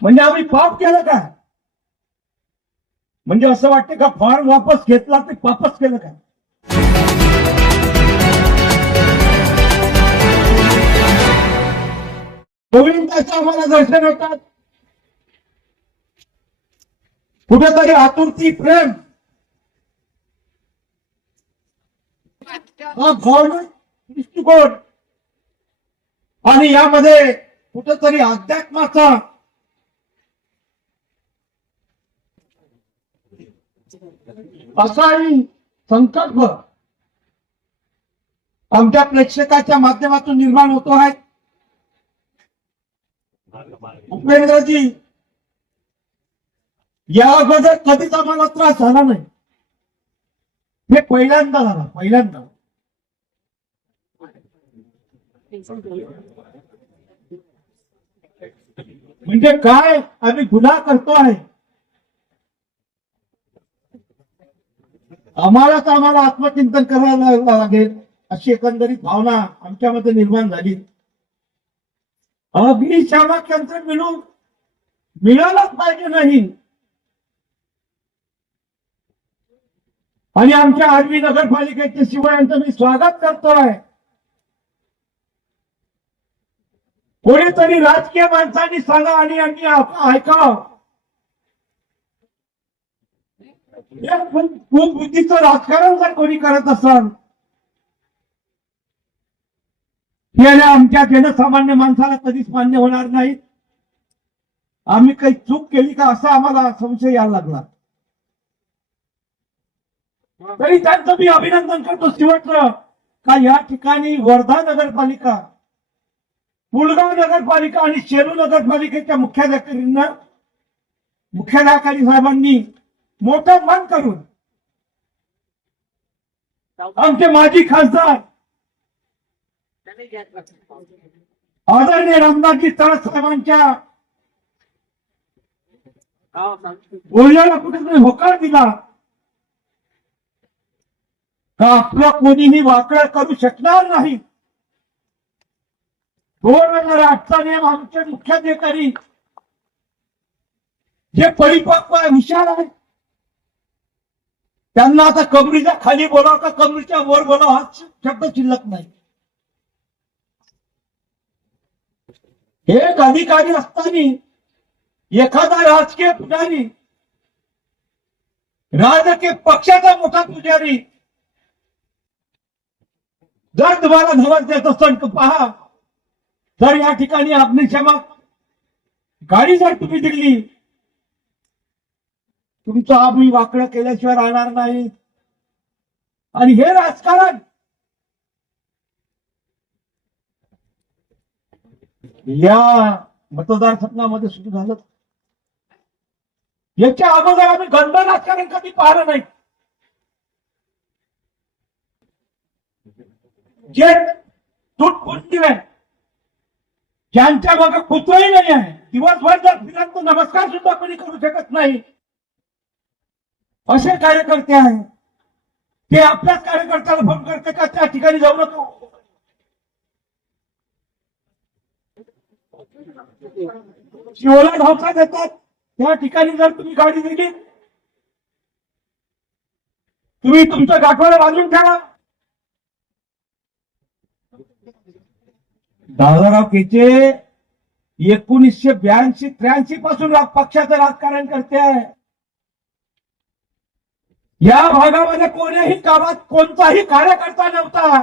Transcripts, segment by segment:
म्हणजे आम्ही पाप केलं का? म्हणजे असं वाटतं का फॉर्म वापस घेतला ते पापच केलं का? गोविंदाचं आम्हाला दर्शन होतात, कुठेतरी आतुरती, प्रेम, हा भावना, दृष्टिकोन आणि यामध्ये कुठेतरी अध्यात्माचा असाही संकल्प आमच्या प्रेक्षकाच्या माध्यमातून निर्माण होतो आहे. उपेंद्रजी, या अगोदर कधीच आम्हाला त्रास झाला नाही, हे पहिल्यांदा झाला, पहिल्यांदा. म्हणजे काय आम्ही गुन्हा करतो आहे, आम्हाला आत्मचिंतन करायला लागेल अशी एकंदरीत भावना आमच्यामध्ये निर्माण झाली. अग्निशामक यंत्र मिळालंच पाहिजे नाही. आणि आमच्या आर्वी नगरपालिकेचे शिवायांचं मी स्वागत करतोय. कोणीतरी राजकीय माणसांनी सांगा आणि ऐकावं, खूप बुद्धीचं राजकारण जर कोणी करत असाल, याने आमच्या जनसामान्य माणसाला कधीच मान्य होणार नाही. आम्ही काही चूक केली का असा आम्हाला संशय यायला लागला. तरी त्यांचं मी अभिनंदन करतो शेवटचं का या ठिकाणी वर्धा नगरपालिका, पुलगाव नगरपालिका आणि शेलू नगरपालिकेच्या मुख्याधिकारी साहेबांनी मोठं मन करून आमचे माजी खासदार आदरणीय रामदासजी तळस साहेबांच्या बोलण्याला कुठेतरी होकार दिला का आपलं कोणीही वाकड करू शकणार नाही. 2008चा नियम आमचे मुख्याधिकारी जे परिपक्व आहे, हुशार आहे, त्यांना आता कमरीच्या खाली बोलावं का कमरीच्या वर बोलावं हा शब्द शिल्लक नाही. एक अधिकारी असताना एखादा राजकीय पुजारी, राजकीय पक्षाचा मोठा पुजारी जर तुम्हाला धमक देत असेल तर पहा, जर या ठिकाणी अग्निशामक गाडी जर तुम्ही दिली, तुमचं आम्ही वाकडं केल्याशिवाय राहणार नाही. आणि हे राजकारण या मतदारसंघामध्ये सुरू झालं. याच्या अगोदर आम्ही गंध राजकारण कधी पाहिलं नाही. जे तुटपुंजी आहे, ज्यांच्या मागे कुठलाही नाही आहे, दिवसभर जर फिरत तो नमस्कार सुद्धा कोणी करू शकत नाही, असे कार्यकर्ते आहेत. ते आपल्याच कार्यकर्त्याला फोन करते का त्या ठिकाणी जाऊ नको. शिवला धावता देतात. त्या ठिकाणी जर तुम्ही गाडी दिली, तुम्ही तुमचं गाठोडं बांधून ठेवा. दादाराव केचे 1982-83 पासून पक्षाचं राजकारण करते आहे. या भागामध्ये कोणीही गावात कोणताही कार्यकर्ता नव्हता.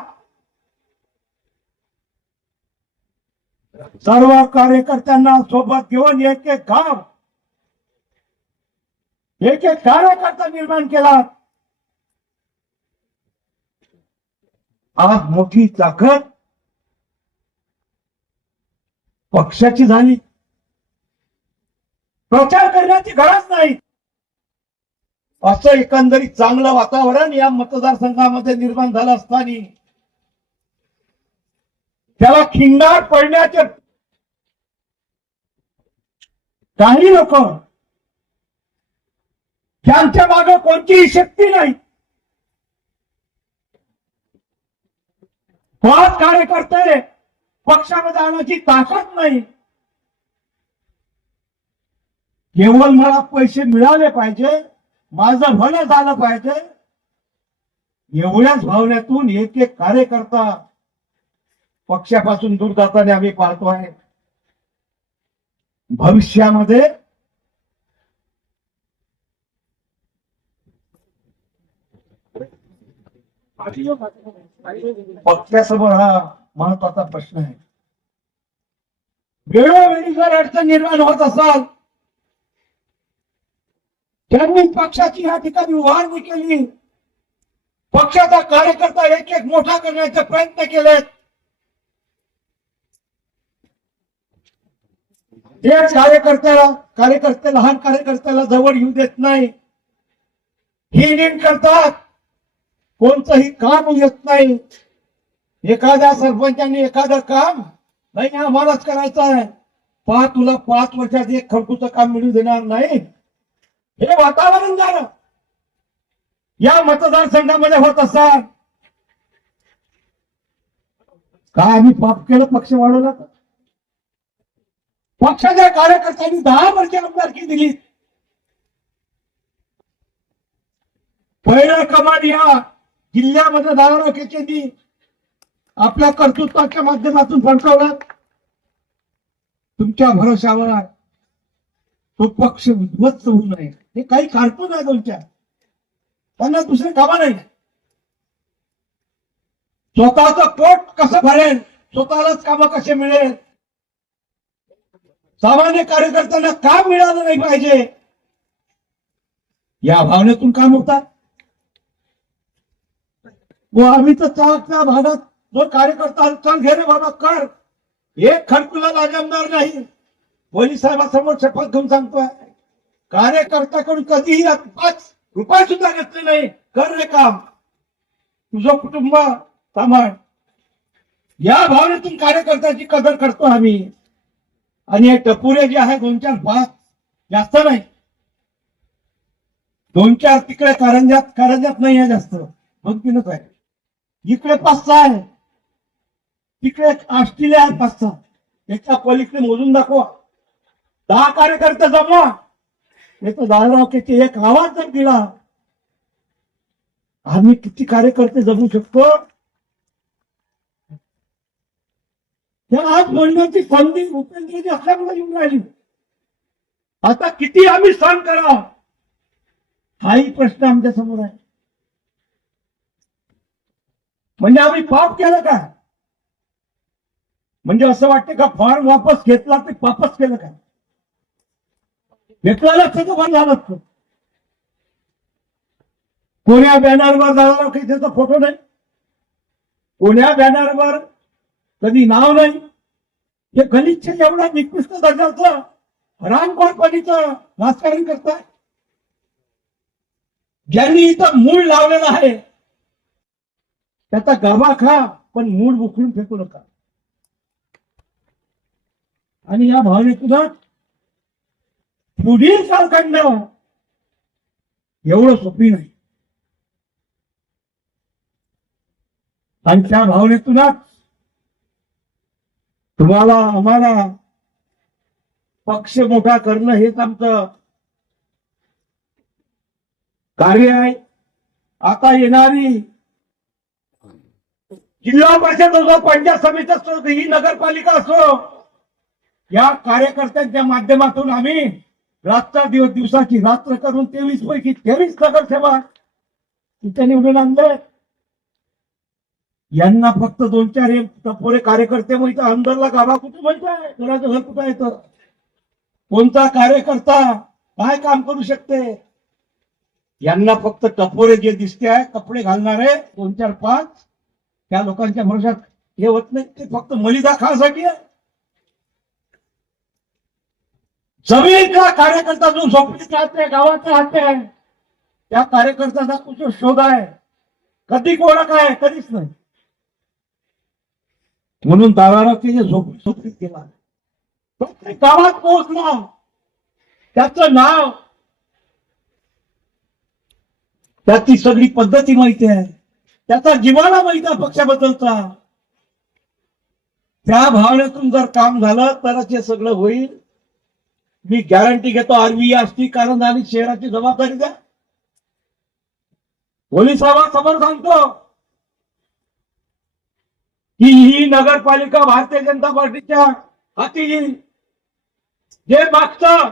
सर्व कार्यकर्त्यांना सोबत घेऊन एक एक गाव, एक एक कार्यकर्ता निर्माण केला. आज मोठी ताकद पक्षाची झाली. प्रचार करण्याची गरज नाही. असं एकंदरीत चांगलं वातावरण या मतदारसंघामध्ये निर्माण झालं असताना त्याला खिंडार पडण्याचे काही लोक, ज्यांच्या मागे कोणतीही शक्ती नाही, 5 कार्यकर्ते पक्षामध्ये आणण्याची ताकद नाही, केवळ मला पैसे मिळाले पाहिजे, माझं भलं झालं पाहिजे, एवढ्याच भावनेतून एक एक कार्यकर्ता पक्षापासून दूर जाताना आम्ही पाहतोय. भविष्यामध्ये पक्षासमोर हा महत्वाचा प्रश्न आहे. वेळोवेळी जर अडचण निर्माण होत असाल, त्यांनी पक्षाची या ठिकाणी उभारणी केली, पक्षाचा कार्यकर्ता एक एक मोठा करण्याचे प्रयत्न केलेत. ते कार्यकर्ते लहान कार्यकर्त्याला जवळ येऊ देत नाही, ही नीट करतात, कोणतंही काम येत नाही. एखाद्या सरपंचांनी एखादं काम नाही आम्हालाच करायचं आहे, तुला 5 वर्षात एक खर्चुचं काम मिळू देणार नाही, हे वातावरण झालं या मतदारसंघामध्ये होत असतात. का आम्ही पाप केलं पक्ष वाढवला? पक्षाच्या कार्यकर्त्यांनी 10 वर्षे आमदारकी दिली. पहिलं कमान या जिल्ह्यामध्ये दारोकेची आपल्या कर्तृत्वाच्या माध्यमातून फडकवला. तुमच्या भरोशावर तो पक्ष उद्ध्वस्त होऊ नये, हे काही कारकून आहे तुमच्या, त्यांना दुसरे कामं नाही. स्वतःचं पोट कसं भरेल, स्वतःलाच कामं कसे मिळेल, सामान्य कार्यकर्त्यांना काम मिळालं नाही पाहिजे, या भावनेतून काम होतात. व आम्ही तर त्या भागात जो कार्यकर्ता चल घे रे बाबा कर, एक खडकुला लाजमणार नाही. पोलीस साहेबांसमोर शपथ घेऊन सांगतोय, कार्यकर्त्याकडून कधीही 5 रुपये सुद्धा घेतले नाही, कर रे काम, तुझं कुटुंब सांभाळ. या भावनेतून कार्यकर्त्याची कदर करतो आम्ही. आणि हे टपुरे जे आहे 2-4 5 जास्त नाही, 2-4 तिकडे कारंजात नाही आहे जास्त, 2-3च आहे. इकडे 5-6 आहे, तिकडे ऑस्ट्रेलिया आहे 5-6. याच्या पलीकडे मोजून दाखवा, 10 कार्यकर्ते जमवा, याचा दारोकेचे एक आवाज जर दिला, आम्ही किती कार्यकर्ते जमू शकतो हे आज म्हणण्याची संधी उपेंद्रजी असल्यामुळे येऊन राहिली. आता किती आम्ही सहन करा, हाही प्रश्न आमच्या समोर आहे. म्हणजे आम्ही पाप केलं का? म्हणजे असं वाटतं का फॉर्म वापस घेतला ते पापच केलं का? घेतला नसतं तर बंद झालं असतं. कोण्या बॅनरवर दादा त्याचा फोटो नाही, कोण्या बॅनरवर कधी नाव नाही. हे गलिच्छ एवढा निकृष्ट दर्जाचं हरामखोरपणीचं राजकारण करताय. ज्यांनी इथं मूळ लावलेलं आहे त्याचा गाभा खा, पण मूळ उखळून फेकू नका. आणि या भावनेतून पुढील काल काढणं एवढं सोपी नाही. आणि त्या भावनेतूनच तुम्हाला आम्हाला पक्ष मोठा करणं हेच आमचं कार्य आहे. आता येणारी जिल्हा परिषद असो, पंचायत समिती असो, ही नगरपालिका असो, या कार्यकर्त्यांच्या माध्यमातून आम्ही रात्र दिवसाची रात्र करून 23 पैकी 23 नगरसेवक तिथे निवडून आणले. यांना फक्त 2-4 टपोरे कार्यकर्ते माहिती, अंदरला गाभा कुठे म्हणताय, घराचं घर कुठं येतं, कोणता कार्यकर्ता काय काम करू शकते. यांना फक्त टपोरे जे दिसते आहे, कपडे घालणारे 2-4-5, त्या लोकांच्या भरोशात हे होत नाही. ते फक्त मलिदा खासाठी आहे. जमिनीतला कार्यकर्ता जो झोपडीत राहते, गावात राहते, त्या कार्यकर्त्याचा कुठं शोध आहे, कधी कोणा काय, कधीच नाही. म्हणून दारावरती जे झोपडीत गेला, प्रत्येक गावात पोहोचला, त्याचं नाव, त्याची सगळी पद्धती माहिती आहे, त्याचा जिव्हाळा माहिती आहे पक्षाबद्दलचा. त्या भावनेतून जर काम झालं तरच हे सगळं होईल. मी गॅरंटी घेतो आरवी आष्टी कारण आणि शहराची जबाबदारी द्या. पोलिसांसमोर सांगतो की ही नगरपालिका भारतीय जनता पार्टीच्या हाती येईल. जे मागचं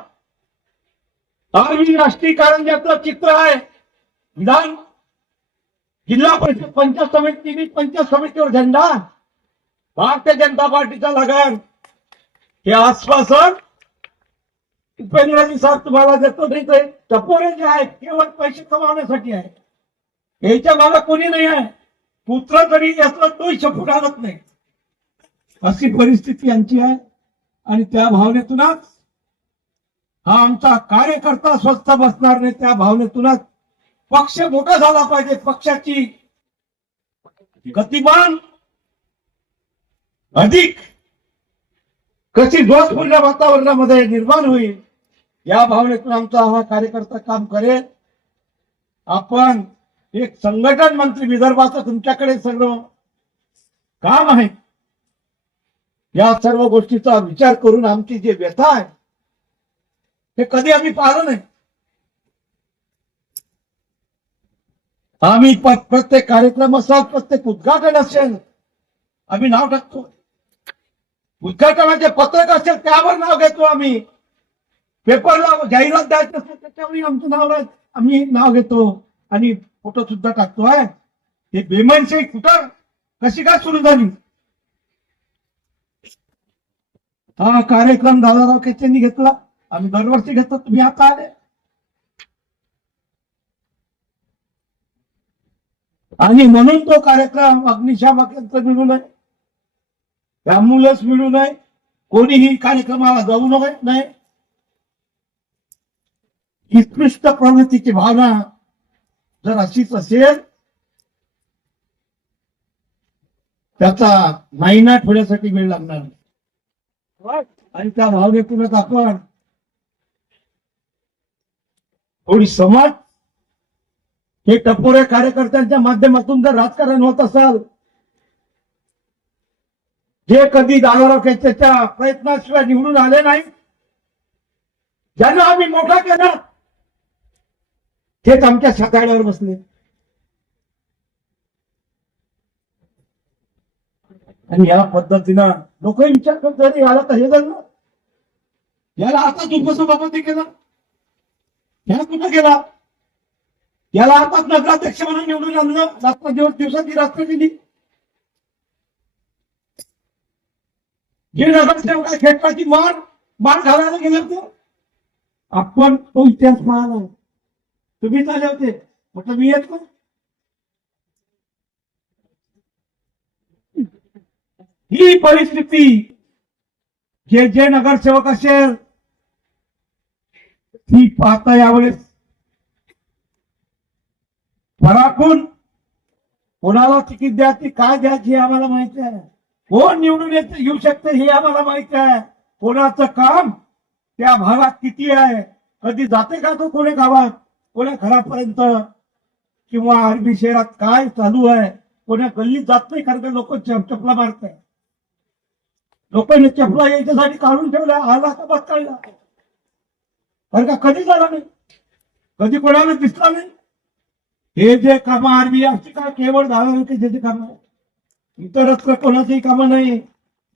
आरवी राष्ट्रीय कारंजाचं चित्र आहे विधान जिल्हा परिषद पंचायत समिती पंचायत समितीवर झेंडा भारतीय जनता पार्टीचा लगान हे आश्वासन उपेंद्रजी साहेब तुम्हाला देतो. नाही ते टपोरे जे आहेत केवळ पैसे कमावण्यासाठी आहे. याच्या मागे कोणी नाही आहे. पुत्र तरी याचा तोही शपूट आणत नाही अशी परिस्थिती यांची आहे. आणि त्या भावनेतूनच हा आमचा कार्यकर्ता स्वस्थ बसणार नाही. त्या भावनेतूनच पक्ष मोठा झाला पाहिजे. पक्षाची गतिमान अधिक कशी जोशपूर्ण वातावरणामध्ये निर्माण होईल या भावनेतून आमचा हा कार्यकर्ता काम करेल. आपण एक संघटन मंत्री विदर्भाचं तुमच्याकडे सर्व काम आहे. या सर्व गोष्टीचा विचार करून आमची जी व्यथा आहे हे कधी आम्ही पाहिलं नाही. आम्ही प्रत्येक कार्यक्रम असेल प्रत्येक उद्घाटन असेल आम्ही नाव टाकतो. उद्घाटनाचे पत्रक असेल त्यावर नाव घेतो. आम्ही पेपरला जाहिरात द्यायची असेल त्याच्यावर आमचं नाव आम्ही नाव घेतो आणि फोटो सुद्धा टाकतो. आहे हे बेमनशाही कुठं कशी काय सुरू झाली. हा कार्यक्रम दादाराव केचेंनी घेतला. आम्ही दरवर्षी घेतो. तुम्ही आता आले आणि म्हणून तो कार्यक्रम अग्निशामक यंत्र मिळू नये अँब्युलन्स मिळू नये कोणीही कार्यक्रमाला जाऊ नये. उत्कृष्ट प्रवृत्तीची भावना जर अशीच असेल त्याचा नायनाट होण्यासाठी वेळ लागणार नाही. आणि त्या भावनेतूनच आपण थोडी समाज हे टपोरे कार्यकर्त्यांच्या माध्यमातून जर राजकारण होत असाल जे कधी दादाराव केचेच्या प्रयत्नाशिवाय निवडून आले नाही ज्यांना आम्ही मोठा केला तेच आमच्या छाताड्यावर बसले. आणि या पद्धतीनं लोकही विचार करतात याला तर हे झालं याला आता उपसभापती केलं याला कुठं गेला याला आताच नगराध्यक्ष म्हणून निवडून आणलं. रात्र दिवसाची रात्र दिली. जे नगरसेवक खेळाची मार घालायला गेलं तर आपण तो इतिहास पाहला. तुम्ही आले होते म्हटलं मी येत ही परिस्थिती जे नगरसेवक असेल ती पाहता यावेळेस पराखून कोणाला तिकीट द्यायची काय द्यायची आम्हाला माहिती आहे. कोण निवडून येऊ शकते हे आम्हाला माहिती आहे. कोणाचं काम त्या भागात किती आहे कधी जाते का तो कोणी गावात कोण्या घरापर्यंत किंवा आरबी शहरात काय चालू आहे कोण्या गल्लीत जात नाही. कारण का लोक चपला मारत आहे. लोकांनी चपला यायच्यासाठी काढून ठेवला आला का बस काढला कारण का कधी झाला नाही कधी कोणाला दिसला नाही. हे जे काम आरबी अशी का केवळ दादा जे काम आहे इतरत्र कोणाचंही कामं नाही.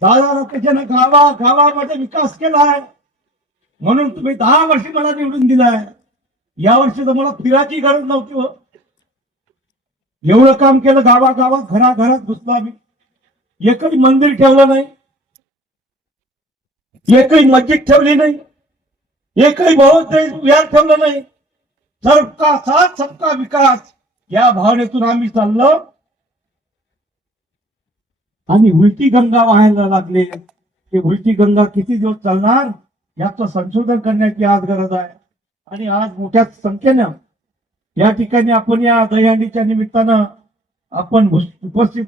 दादा ज्यानं गावामध्ये विकास केला आहे म्हणून तुम्ही 10 वर्षी मला निवडून दिलाय. यावर्षी तर मला फिरायची गरज नव्हती हो. एवढं काम केलं गावागावात घराघरात घुसलो आम्ही. एकही मंदिर ठेवलं नाही एकही मस्जिद ठेवली नाही एकही बौद्ध विहार ठेवलं नाही. सबका साथ सबका विकास या भावनेतून आम्ही चाललो आणि उलटी गंगा वाहायला लागले. ते उलटी गंगा किती दिवस चालणार याचं संशोधन करण्याची आज गरज आहे. आणि आज मोठ्या संख्येनं या ठिकाणी आपण या दहीहंडीच्या निमित्तानं आपण उपस्थित